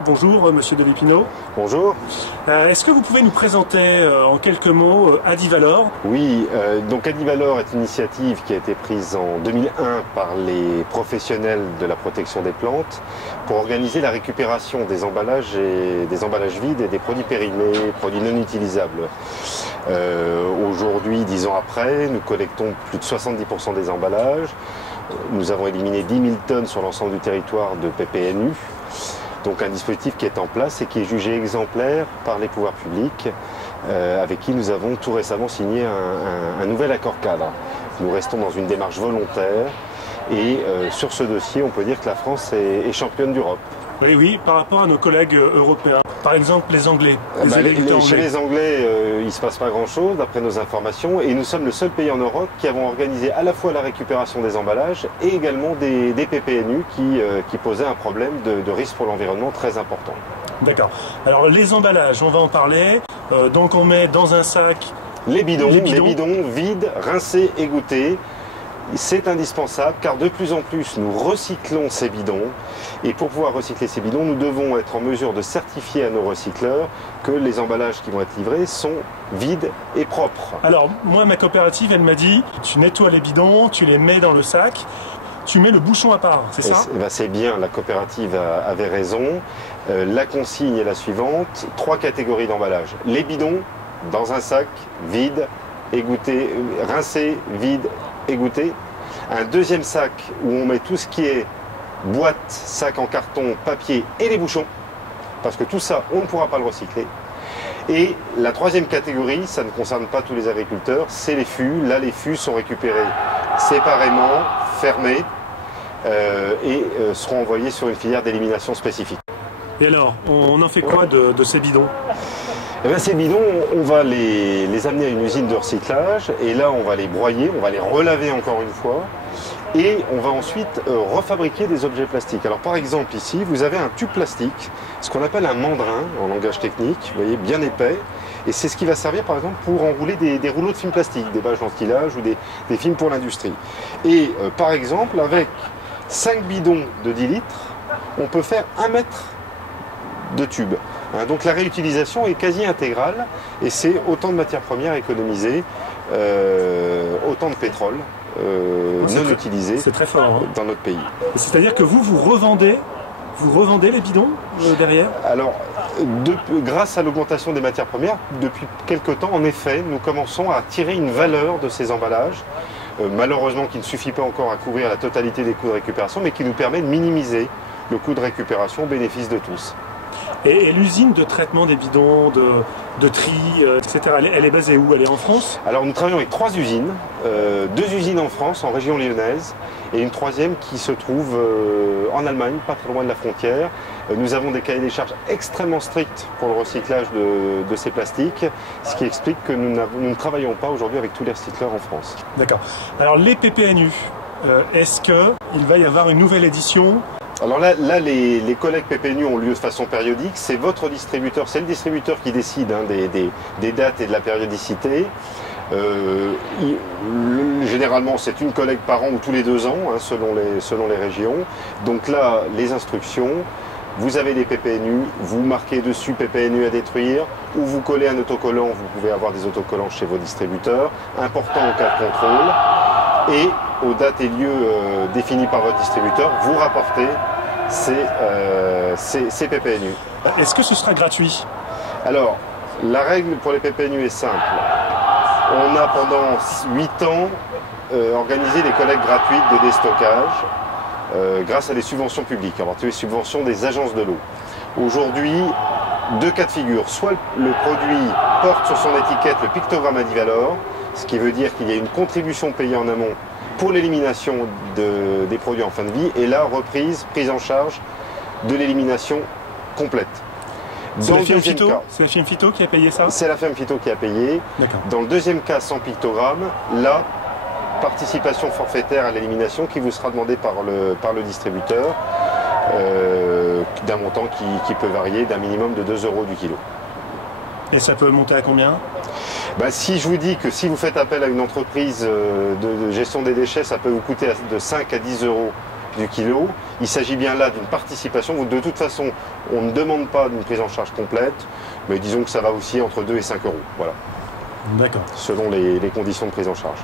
Bonjour Monsieur Delépinot. Bonjour. Est-ce que vous pouvez nous présenter en quelques mots Adivalor? Oui, donc Adivalor est une initiative qui a été prise en 2001 par les professionnels de la protection des plantes pour organiser la récupération des emballages vides et des produits périmés, produits non utilisables. Aujourd'hui, 10 ans après, nous collectons plus de 70% des emballages. Nous avons éliminé 10 000 tonnes sur l'ensemble du territoire de PPNU. Donc un dispositif qui est en place et qui est jugé exemplaire par les pouvoirs publics, avec qui nous avons tout récemment signé un nouvel accord cadre. Nous restons dans une démarche volontaire et sur ce dossier, on peut dire que la France est championne d'Europe. Oui, oui, par rapport à nos collègues européens. Par exemple, les Anglais. Chez les Anglais, il ne se passe pas grand-chose, d'après nos informations, et nous sommes le seul pays en Europe qui avons organisé à la fois la récupération des emballages et également des PPNU qui posaient un problème de risque pour l'environnement très important. D'accord. Alors, les emballages, on va en parler. Donc, on met dans un sac les bidons vides, rincés, égouttés. C'est indispensable car de plus en plus nous recyclons ces bidons et pour pouvoir recycler ces bidons, nous devons être en mesure de certifier à nos recycleurs que les emballages qui vont être livrés sont vides et propres. Alors moi, ma coopérative, elle m'a dit, tu nettoies les bidons, tu les mets dans le sac, tu mets le bouchon à part, c'est ça? C'est bien, la coopérative avait raison. La consigne est la suivante, 3 catégories d'emballages. Les bidons dans un sac, vide, égoutté, rincé, vide, égoutté. Un deuxième sac où on met tout ce qui est boîte, sac en carton, papier et les bouchons, parce que tout ça, on ne pourra pas le recycler. Et la troisième catégorie, ça ne concerne pas tous les agriculteurs, c'est les fûts. Là, les fûts sont récupérés séparément, fermés, et seront envoyés sur une filière d'élimination spécifique. Et alors, on en fait quoi de ces bidons? Eh bien, ces bidons, on va les amener à une usine de recyclage et là on va les broyer, on va les relaver encore une fois et on va ensuite refabriquer des objets plastiques. Alors par exemple ici, vous avez un tube plastique, ce qu'on appelle un mandrin en langage technique, vous voyez, bien épais, et c'est ce qui va servir par exemple pour enrouler des rouleaux de films plastiques, des bâches d'enstillage ou des films pour l'industrie. Et par exemple, avec 5 bidons de 10 litres, on peut faire 1 mètre de tube. Donc la réutilisation est quasi intégrale et c'est autant de matières premières économisées, autant de pétrole non utilisé très fort, hein, dans notre pays. C'est-à-dire que vous revendez les bidons derrière? Alors, grâce à l'augmentation des matières premières, depuis quelque temps, en effet, nous commençons à tirer une valeur de ces emballages, malheureusement qui ne suffit pas encore à couvrir la totalité des coûts de récupération, mais qui nous permet de minimiser le coût de récupération au bénéfice de tous. Et l'usine de traitement des bidons, de tri, etc., elle est basée où? Elle est en France? Alors nous travaillons avec 3 usines, 2 usines en France, en région lyonnaise, et une 3e qui se trouve en Allemagne, pas très loin de la frontière. Nous avons des cahiers des charges extrêmement stricts pour le recyclage de ces plastiques, ce qui explique que nous ne travaillons pas aujourd'hui avec tous les recycleurs en France. D'accord. Alors les PPNU, est-ce qu'il va y avoir une nouvelle édition? Alors là les collectes PPNU ont lieu de façon périodique. C'est votre distributeur, c'est le distributeur qui décide des dates et de la périodicité. Généralement, c'est une collecte par an ou tous les 2 ans, hein, selon les régions. Donc là, les instructions, vous avez des PPNU, vous marquez dessus PPNU à détruire, ou vous collez un autocollant, vous pouvez avoir des autocollants chez vos distributeurs. Important en cas de contrôle. Et aux dates et lieux définis par votre distributeur, vous rapportez ces PPNU. Est-ce que ce sera gratuit? Alors, la règle pour les PPNU est simple. On a pendant 8 ans organisé des collectes gratuites de déstockage grâce à des subventions publiques, en particulier les subventions des agences de l'eau. Aujourd'hui, 2 cas de figure. Soit le produit porte sur son étiquette le pictogramme Adivalor, ce qui veut dire qu'il y a une contribution payée en amont pour l'élimination des produits en fin de vie, et là, prise en charge de l'élimination complète. C'est la firme Phyto qui a payé ça? C'est la firme Phyto qui a payé. Dans le deuxième cas, sans pictogramme, là, participation forfaitaire à l'élimination qui vous sera demandée par le distributeur, d'un montant qui peut varier d'un minimum de 2 € du kilo. Et ça peut monter à combien? Si je vous dis que si vous faites appel à une entreprise de gestion des déchets, ça peut vous coûter de 5 à 10 € du kilo. Il s'agit bien là d'une participation. De toute façon, on ne demande pas d'une prise en charge complète, mais disons que ça va aussi entre 2 et 5 euros. Voilà. D'accord. Selon les conditions de prise en charge.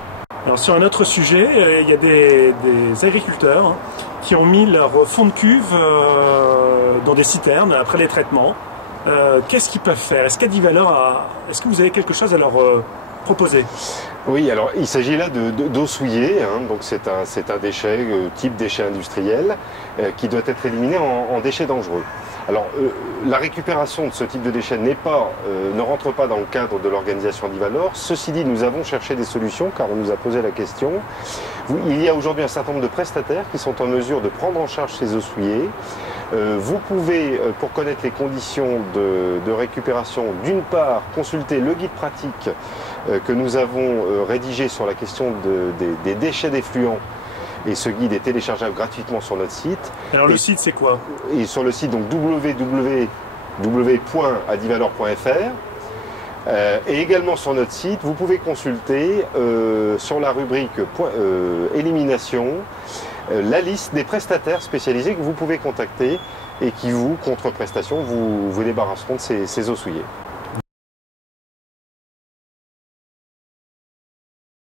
Alors sur un autre sujet, il y a des agriculteurs qui ont mis leur fond de cuve dans des citernes après les traitements. Qu'est-ce qu'ils peuvent faire? Est-ce est-ce que vous avez quelque chose à leur proposer? Oui, alors il s'agit là d'eau souillée, donc c'est un déchet, type déchet industriel, qui doit être éliminé en déchet dangereux. Alors la récupération de ce type de déchets ne rentre pas dans le cadre de l'organisation Adivalor. Ceci dit, nous avons cherché des solutions car on nous a posé la question. Il y a aujourd'hui un certain nombre de prestataires qui sont en mesure de prendre en charge ces eaux souillées. Vous pouvez, pour connaître les conditions de récupération, d'une part consulter le guide pratique que nous avons rédigé sur la question des déchets d'effluents. Et ce guide est téléchargeable gratuitement sur notre site. Alors le site c'est quoi? Et sur le site donc www.adivalor.fr. Et également sur notre site, vous pouvez consulter sur la rubrique élimination la liste des prestataires spécialisés que vous pouvez contacter et qui contre prestation vous débarrasseront de ces eaux souillées.